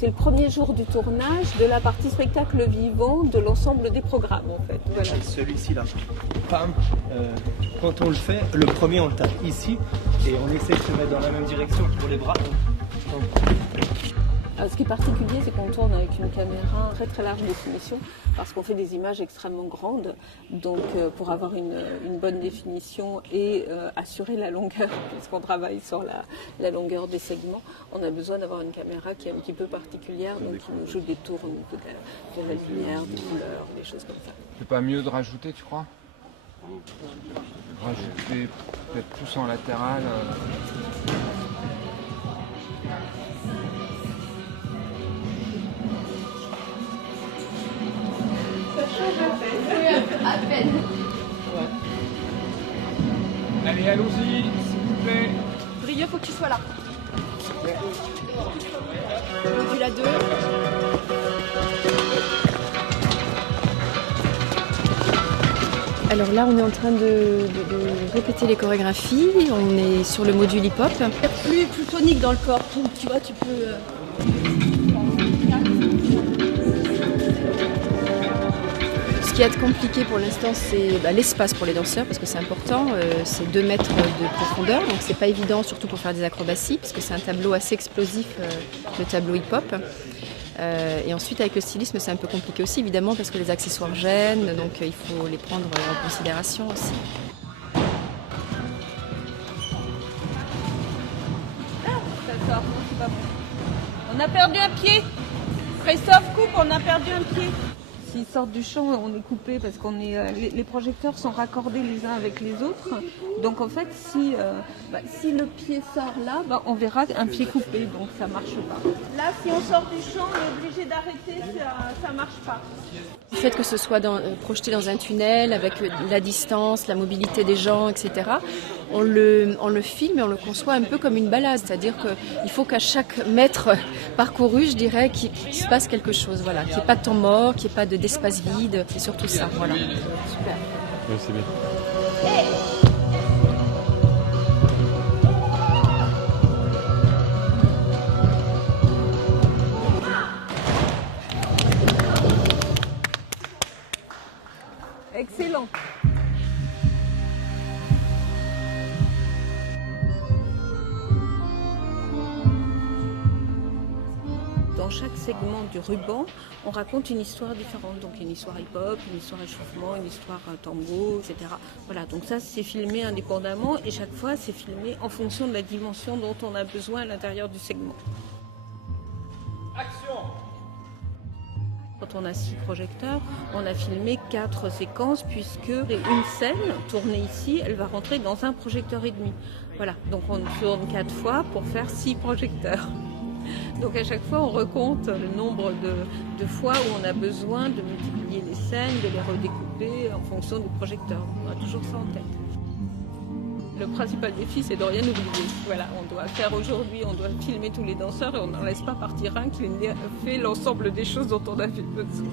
C'est le premier jour du tournage de la partie spectacle vivant de l'ensemble des programmes en fait. Voilà. Celui-ci là. Pam, quand on le fait, le premier on le tape ici et on essaie de se mettre dans la même direction pour les bras. Ce qui est particulier, c'est qu'on tourne avec une caméra très très large définition parce qu'on fait des images extrêmement grandes. Donc pour avoir une bonne définition et assurer la longueur, puisqu'on travaille sur la longueur des segments, on a besoin d'avoir une caméra qui est un petit peu particulière, donc qui nous joue des tours au niveau de la lumière, des couleurs, des choses comme ça. C'est pas mieux de rajouter, tu crois? Rajouter peut-être plus en latéral. À peine. Ouais. Allez, allons-y, s'il vous plaît. Brieux, faut que tu sois là. Module à 2. Alors là, on est en train de répéter les chorégraphies. On est sur le module hip-hop. Plus tonique dans le corps. Tu vois, tu peux... Ce qui est compliqué pour l'instant, c'est l'espace pour les danseurs, parce que c'est important. C'est 2 mètres de profondeur, donc c'est pas évident, surtout pour faire des acrobaties, parce que c'est un tableau assez explosif, le tableau hip-hop. Et ensuite, avec le stylisme, c'est un peu compliqué aussi, évidemment, parce que les accessoires gênent, donc il faut les prendre en considération aussi. D'accord, non, c'est pas bon. On a perdu un pied. Christophe coupe, on a perdu un pied. S'ils sortent du champ, on est coupé parce qu'on est les projecteurs sont raccordés les uns avec les autres. Donc en fait, si le pied sort là, on verra un pied coupé, donc ça marche pas. Là, si on sort du champ, on est obligé d'arrêter, ça marche pas. Le fait que ce soit projeté dans un tunnel avec la distance, la mobilité des gens, etc., on le filme et on le conçoit un peu comme une balade. C'est-à-dire qu'il faut qu'à chaque mètre parcouru, je dirais, qu'il se passe quelque chose. Voilà. Qu'il n'y ait pas de temps mort, qu'il n'y ait pas d'espace vide. C'est surtout ça. Voilà. Super. Oui, c'est bien. Excellent. Dans chaque segment du ruban, on raconte une histoire différente. Donc une histoire hip-hop, une histoire échauffement, une histoire tango, etc. Voilà, donc ça c'est filmé indépendamment et chaque fois c'est filmé en fonction de la dimension dont on a besoin à l'intérieur du segment. Action! Quand on a 6 projecteurs, on a filmé 4 séquences puisque une scène tournée ici, elle va rentrer dans un projecteur et demi. Voilà, donc on tourne 4 fois pour faire 6 projecteurs. Donc à chaque fois, on recompte le nombre de fois où on a besoin de multiplier les scènes, de les redécouper en fonction du projecteur. On a toujours ça en tête. Le principal défi, c'est de rien oublier. Voilà, on doit faire aujourd'hui, on doit filmer tous les danseurs et on n'en laisse pas partir un qui fait l'ensemble des choses dont on a besoin.